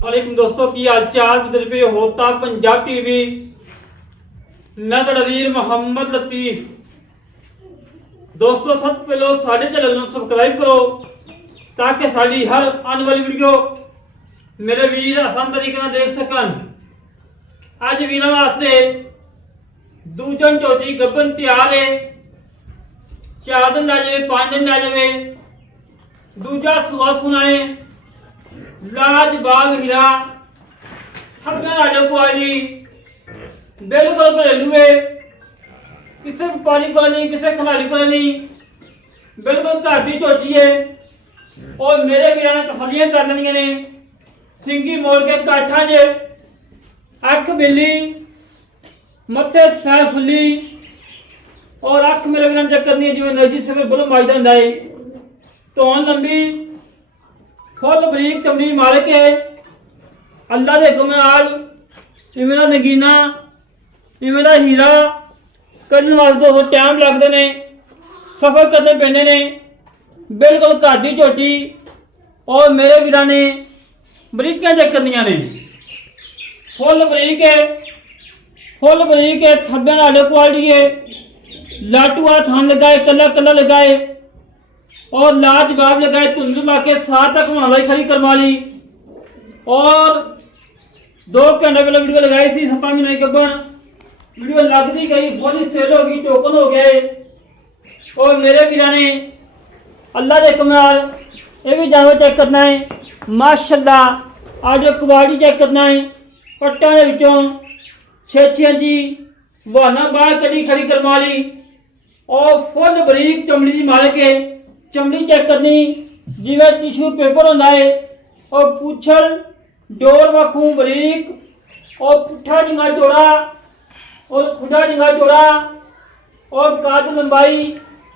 वालेकुम दोस्तों की हाल चाल जिधर पे होता पंजाब टीवी। मैं वीर मोहम्मद लतीफ। दोस्तों सब पहले साढ़े चैनल को सबसक्राइब करो ताकि साड़ी हर आने वाली वीडियो मेरे वीर आसान तरीके से देख सकन। अज वीर वास्ते दूजन चौथी गब्बन तैयार है। 4 दिन लै जाए 5 दिन लै जाए। दूजा सुआ सुनाए लाजवाब हीरा थब्बे वाले क्वालिटी बिल्कुल घरेलू है। किसी पानी को नहीं किसी खिलाड़ी को नहीं बिल्कुल घर की झोटी है। और मेरे वीर ने तसलियां कर लेनिया ने सिंगी मोड़ के काठा च अख बिल्ली मत्थे सफेद फुली और अख मेरे वीर चेक करनी है जिवें नजी से बुल माजदा हुंदा है। धौन लंबी फुल बरीक चमड़ी मालिक है। अल्लाह के हुक्म नाल इवें नगीना इवें हीरा कढ़न वास्ते तो टाइम लगते ने सफर करने पैंदे ने। बिल्कुल घर की झोटी और मेरे वीरां ने बरीकियां चेक करनियां ने। फुल बरीक है थब्बे वाले क्वालिटी है। लाटूआ थान लगाए कला कला लगाए और लाजवाब लगाए धुंध ला के साथ तक माला खरी करवा ली। और 2 घंटे पहले वीडियो लगाई थी 7 महीने गब्बन वीडियो लगती गई फुल सेल हो गई टोकन हो गए। और मेरे वीरां ने अल्लाह के हुक्म नाल ये भी जानवर चेक करना है माशाअल्लाह। आज क्वालिटी चेक करना है पट्टा के विचों 6 इंची बहाना बाहर कड़ी खड़ी करवा ली और फुल बरीक चमड़ी की मालिक है। चमड़ी चेक करनी जिवें टिश्यू पेपर होंदा है। और पूछल डोर वखू बरीक और पुट्ठा डिंगा जोड़ा और खुदा डिंगा जोड़ा और कद लंबाई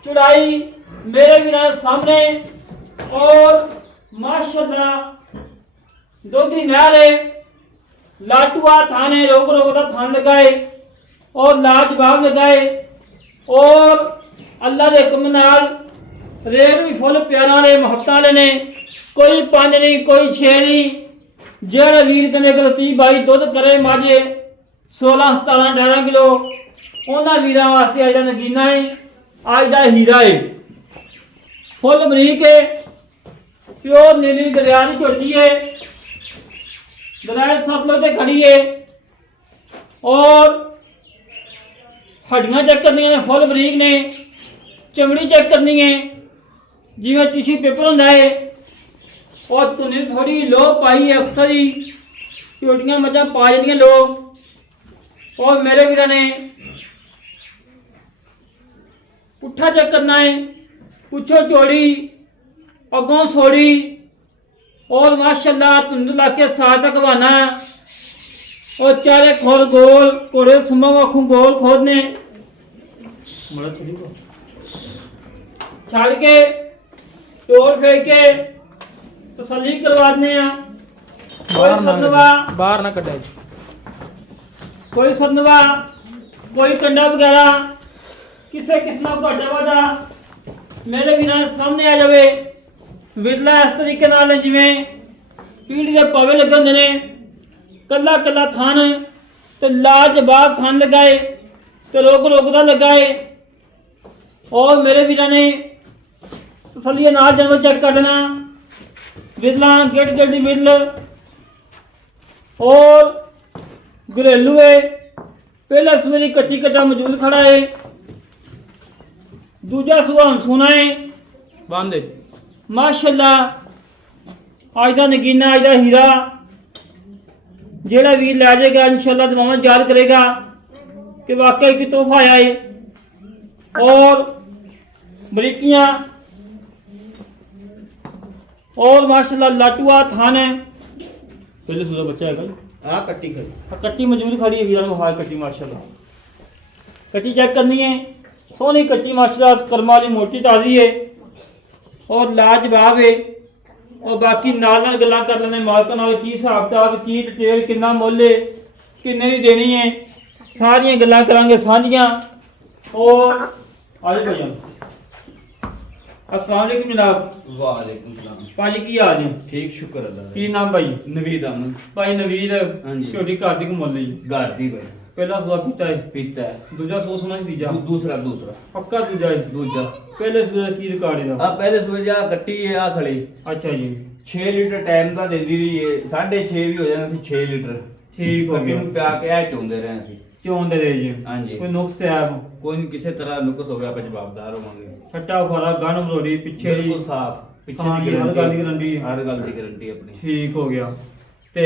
चौड़ाई मेरे वीरां सामने। और माशाअल्लाह दोधी नहर है लाटुआ थान है रोग रोग का थान लगाए और लाजवाब लगाए। और अल्लाह के हुक्म नाल रेट भी फुल प्यारा ने मुहब्बत वाले ने। कोई 5 नहीं कोई 6 नहीं। जेड़ा वीर कने को 30-22 दुध करे माजे 16-17-18 किलो उन्होंने वीरां वास्ते अज दा नगीना है अज दा हीरा है। फुल बरीक है प्योर नीली दरिया की झोटी है। दरिया सतलुज से खड़ी है और हड्डियां चेक करनी ने फुल बरीक ने। चमड़ी चेक करनी है जिवें टिश्यू पेपर होंदा है। और धुनी थोड़ी लो पाई है अक्सर ही झोटियां मझां पा जांदियां लो। और मेरे वीरां ने पुट्ठा चेक करना है पुछो चौड़ी अगों सोड़ी और माशाअल्लाह धुंध ला के साथ तक बहाना और चारे खोल गोल घोड़े सुमा वाखू गोल खोदने छड़ के टोर फेंक के तसल्ली करवा दें। कोई सदनवा बाहर ना कटे कोई सदनवा कोई कंडा वगैरह किसी किस्म का घाटा वादा मेरे बिना सामने आ जाए। विरला इस तरीके नाल जिवें पीढ़ी के पावे लगे होंदे ने कला कला थान तो लाजवाब थान लगाए तो रोक रोकदा लगाए। और मेरे वीरां ने तसल्ली नाल जानवर चेक कर लेना विरला गेट गेट विरल और घरेलू है। पहला सूए कच्ची कट्टा मौजूद खड़ा है। दूजा सूआ हम सोना है बांधे माशाअल्लाह अज दा नगीना अज दा हीरा। जेड़ा वीर लै जाएगा इंशाअल्लाह दुआवां याद करेगा कि वाकई की तोहफा आया है। और बरीकियां और माशाअल्लाह लाटुआ थान है। पहले सूदा बच्चा है कट्टी मौजूद खड़ी है वीर हाय कट्टी माशाअल्लाह। कट्टी चेक करनी है सोहनी कच्ची माशाअल्लाह कर्म वाली मोटी ताजी है और लाजवाब है। और बाकी नाल गल्लां कर लेने मालक नाल की हिसाब किताब की डिटेल कितना मुल है किन्ने दी देनी है सारियां गल्लां करांगे साझियां। और आज भैया अस्सलाम वालेकुम जनाब। वालेकुम सलाम। ਭਾਜੀ ਕੀ ਹਾਲ ਜੀ? ठीक शुक्र अल्लाह ਕੀ ਨਾਮ ਭਾਈ? नवीद अहमद ਭਾਈ ਨਵੀਰ ਹਾਂਜੀ। ਝੋਟੀ ਘਰ ਦੀ ਕਮਾਲ ਲਈ गारदी भाई ਪਹਿਲਾ ਸੂਆ ਕੀਤਾ ਹੈ, पीता है ਦੂਜਾ ਸੂਆ ਸੁਣਾ ਸੀ, ਤੀਜਾ दूसरा दूसरा ਪੱਕਾ ਦੂਜਾ ਹੈ। दूजा ਪਹਿਲੇ ਸੂਏ ਦਾ ਕੀ ਰਿਕਾਰਡ ਇਹਦਾ? आ पहले सुबह जा कट्टी है आ खड़ी ਅੱਛਾ ਜੀ 6 लीटर टाइम ਦਾ ਦੇਂਦੀ ਰਹੀ ਹੈ 6.5 ਵੀ ਹੋ ਜਾਣਾ ਸੀ 6 ਲੀਟਰ ਠੀਕ ਹੋ ਕੱਟੀ ਗਿਆ। ਨੂੰ ਪਿਆ ਕੇ ਐ ਚੋਂਦੇ ਰਹੇ ਅਸੀਂ ਚੋਣ ਦੇ ਰਹੇ ਜੀ। ਹਾਂਜੀ। ਕੋਈ ਨੁਕਸ ਹੈ? ਕੋਈ ਨਹੀਂ ਕਿਸੇ ਤਰ੍ਹਾਂ ਨੁਕਸ ਹੋ ਗਿਆ ਆਪਾਂ ਜਵਾਬਦਾਰ ਹੋਵਾਂਗੇ ਛੱਟਾ ਫਾਰਾ ਗਨ ਮਰੋੜੀ ਪਿੱਛੇ ਦੀ ਬਿਲਕੁਲ ਸਾਫ਼ ਪਿੱਛੇ ਹਾਂ ਦੀ ਜੀ, ਹਰ ਗੱਲ ਦੀ ਗਾਰੰਟੀ guarantee। ਹਰ ਗੱਲ ਦੀ ਗਾਰੰਟੀ ਆਪਣੀ ਠੀਕ ਹੋ ਗਿਆ। ਤੇ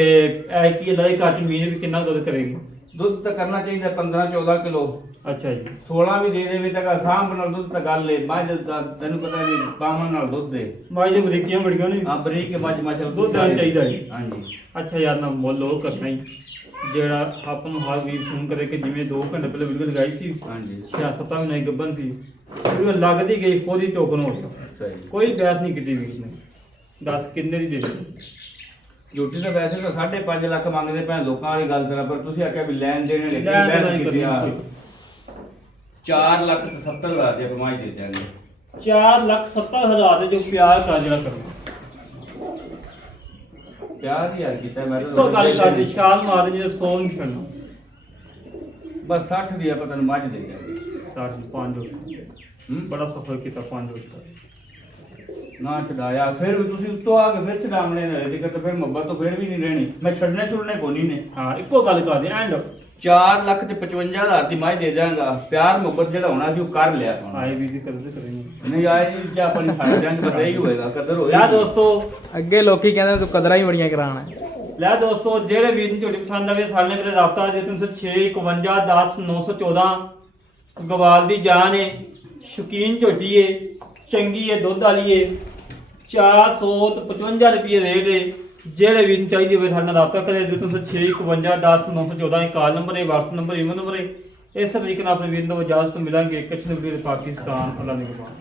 ਐ ਕੀ ਲਾਈ ਘੱਟ ਮੀਨ ਵੀ ਕਿੰਨਾ ਦੁੱਧ ਕਰੇਗੀ? ਦੁੱਧ ਤਾਂ ਕਰਨਾ ਚਾਹੀਦਾ 15 14 ਕਿਲੋ ਅੱਛਾ ਜੀ 16 ਵੀ ਦੇ ਦੇਵੇ ਤਾਂ ਸਾਂਭ ਨਾਲ ਦੁੱਧ ਤਾਂ ਗੱਲ ਏ ਮੱਝ ਦਾ ਤੈਨੂੰ ਪਤਾ ਵੀ ਬਾਹਾਂ ਨਾਲ ਦੁੱਧ ਦੇ ਮਾਈ ਦੇ ਬਰੀਕੀਆਂ ਬੜੀਆਂ ਨੇ। ਹਾਂ ਬਰੀਕ ਮੱਝ ਮਾਸ਼ਾ ਦੁੱਧ ਦੇਣਾ ਚਾਹੀਦਾ ਜੀ। ਹਾਂਜੀ ਅੱਛਾ ਯਾਰ ਨਾ ਮੁੱਲ ਉਹ ਕਰਨਾ ਹੀ ਜਿਹੜਾ ਆਪਾਂ ਨੂੰ ਹਾਲ ਵੀ ਫੋਨ ਕਰੇ ਕਿ ਜਿਵੇਂ 2 ਘੰਟੇ ਪਹਿਲੇ ਵੀਡੀਓ ਲਗਾਈ ਸੀ ਹਾਂਜੀ 6-7 ਮਹੀਨੇ ਗੱਬਨ ਸੀ, ਵੀਡੀਓ ਲੱਗਦੀ ਗਈ ਫੋਦੀ ਟੋਕਨ ਹੋ ਗਿਆ, ਸਹੀ ਕੋਈ ਬਹਿਸ ਨਹੀਂ ਕੀਤੀ ਵੀਰ ਨੇ। ਦੱਸ ਕਿੰਨੇ ਦੀ ਦੇ ਦੇ? ਝੂਠੀ ਤਾਂ ਵੈਸੇ ਤਾਂ 5.5 ਲੱਖ ਮੰਗਦੇ ਪਏ ਲੋਕਾਂ ਵਾਲੀ ਗੱਲ ਤਰਾ, ਪਰ ਤੁਸੀਂ ਆਖਿਆ ਵੀ ਲੈਣ ਦੇਣ ਨੇ ਲੈਣ ਦੇਣ ਨਹੀਂ ਕਰਨੀ। 4 ਲੱਖ ਤੇ 70 ਹਜ਼ਾਰ ਦੀ ਕਮਾਈ ਦੇ ਦਿਆਂਗੇ 4,70,000 ਦੇ ਜੋ ਪਿਆਰ ਕਰ ਜਿਹੜਾ ਕਰਨਾ ਪਿਆਰ ਹੀ ਯਾਰ ਕੀਤਾ ਮੈਂ ਇੱਕੋ ਗੱਲ ਕਰਦੇ ਛਾਲ ਮਾਰ ਦੇ 100 ਨਹੀਂ ਛੱਡਣਾ। ਬਸ 60 ਦੀ ਆਪਾਂ ਤੈਨੂੰ ਮੱਝ ਦੇ ਦਿਆਂਗੇ। ਤਾਂ 5 ਹੂੰ? ਬੜਾ ਸਫਰ ਕੀਤਾ 5 ਵਜੇ ਨਾ ਛਡਾਇਆ ਫਿਰ ਵੀ ਤੁਸੀਂ ਉੱਤੋਂ ਆ ਕੇ ਫਿਰ ਛਡਾਵਣੇ ਨੇ ਦਿੱਕਤ, ਫਿਰ ਮੁਹੱਬਤ ਤੋਂ ਫਿਰ ਵੀ ਨਹੀਂ ਰਹਿਣੀ, ਮੈਂ ਛੱਡਣੇ ਛੁੱਡਣੇ ਕੋਨੀ ਨੇ। ਹਾਂ ਇੱਕੋ ਗੱਲ ਕਰਦੇ ਐਂਡ 4 ਲੱਖ ਤੇ 55 ਹਜ਼ਾਰ ਦੀ ਮੱਝ ਦੇ ਦਿਆਂਗਾ। ਪਿਆਰ ਮੁਹੱਬਤ ਜਿਹੜਾ ਹੋਣਾ ਸੀ ਉਹ ਕਰ ਲਿਆ ਹੁਣ। ਆਏ ਵੀ ਦੀ ਕਰਦੇ ਕरेंगे। ਨਹੀਂ ਆਏ ਜੀ ਜੇ ਆਪਾਂ ਨਹੀਂ ਛੱਡ ਦਿਆਂਗੇ ਬਸ ਇਹੀ ਹੋਏਗਾ, ਕਦਰ ਹੋਏਗੀ। ਯਾ ਦੋਸਤੋ ਅੱਗੇ ਲੋਕੀ ਕਹਿੰਦੇ ਤੂੰ ਕਦਰਾਂ ਹੀ ਬੜੀਆਂ ਕਰਾਉਣਾ ਹੈ। ਲੈ ਦੋਸਤੋ ਜਿਹੜੇ ਵੀਰ ਨੂੰ ਝੋਟੀ ਪਸੰਦ ਆਵੇ ਸਾਡੇ ਨਾਲ ਮੇਰੇ ਰਾਬਤਾ ਜੇ 306 51 10 914 ਗਵਾਲ ਦੀ ਜਾਨ ਹੈ, ਸ਼ੌਕੀਨ ਝੋਟੀ ਹੈ, ਚੰਗੀ ਹੈ, ਦੁੱਧ ਵਾਲੀ ਹੈ। 455 ਰੁਪਏ ਰੇਟ ਹੈ। ਜਿਹੜੇ ਵੀਰ ਨੂੰ ਚਾਹੀਦੀ ਹੋਵੇ ਸਾਡੇ ਨਾਲ ਰਾਬਤਾ ਕਰੇ 306 51 10 914 ਇਹ ਕਾਲ ਨੰਬਰ ਹੈ, WhatsApp ਨੰਬਰ, ਈਮੇਲ ਨੰਬਰ ਹੈ। ਇਸ ਤਰੀਕੇ ਨਾਲ ਆਪਣੇ ਵੀਰ ਨੂੰ ਇਜਾਜ਼ਤ ਮਿਲਾਂਗੇ। ਕਸ਼ਮੀਰ ਪਾਕਿਸਤਾਨ ਅੱਲਾ ਨਿਗਹਬਾਨ।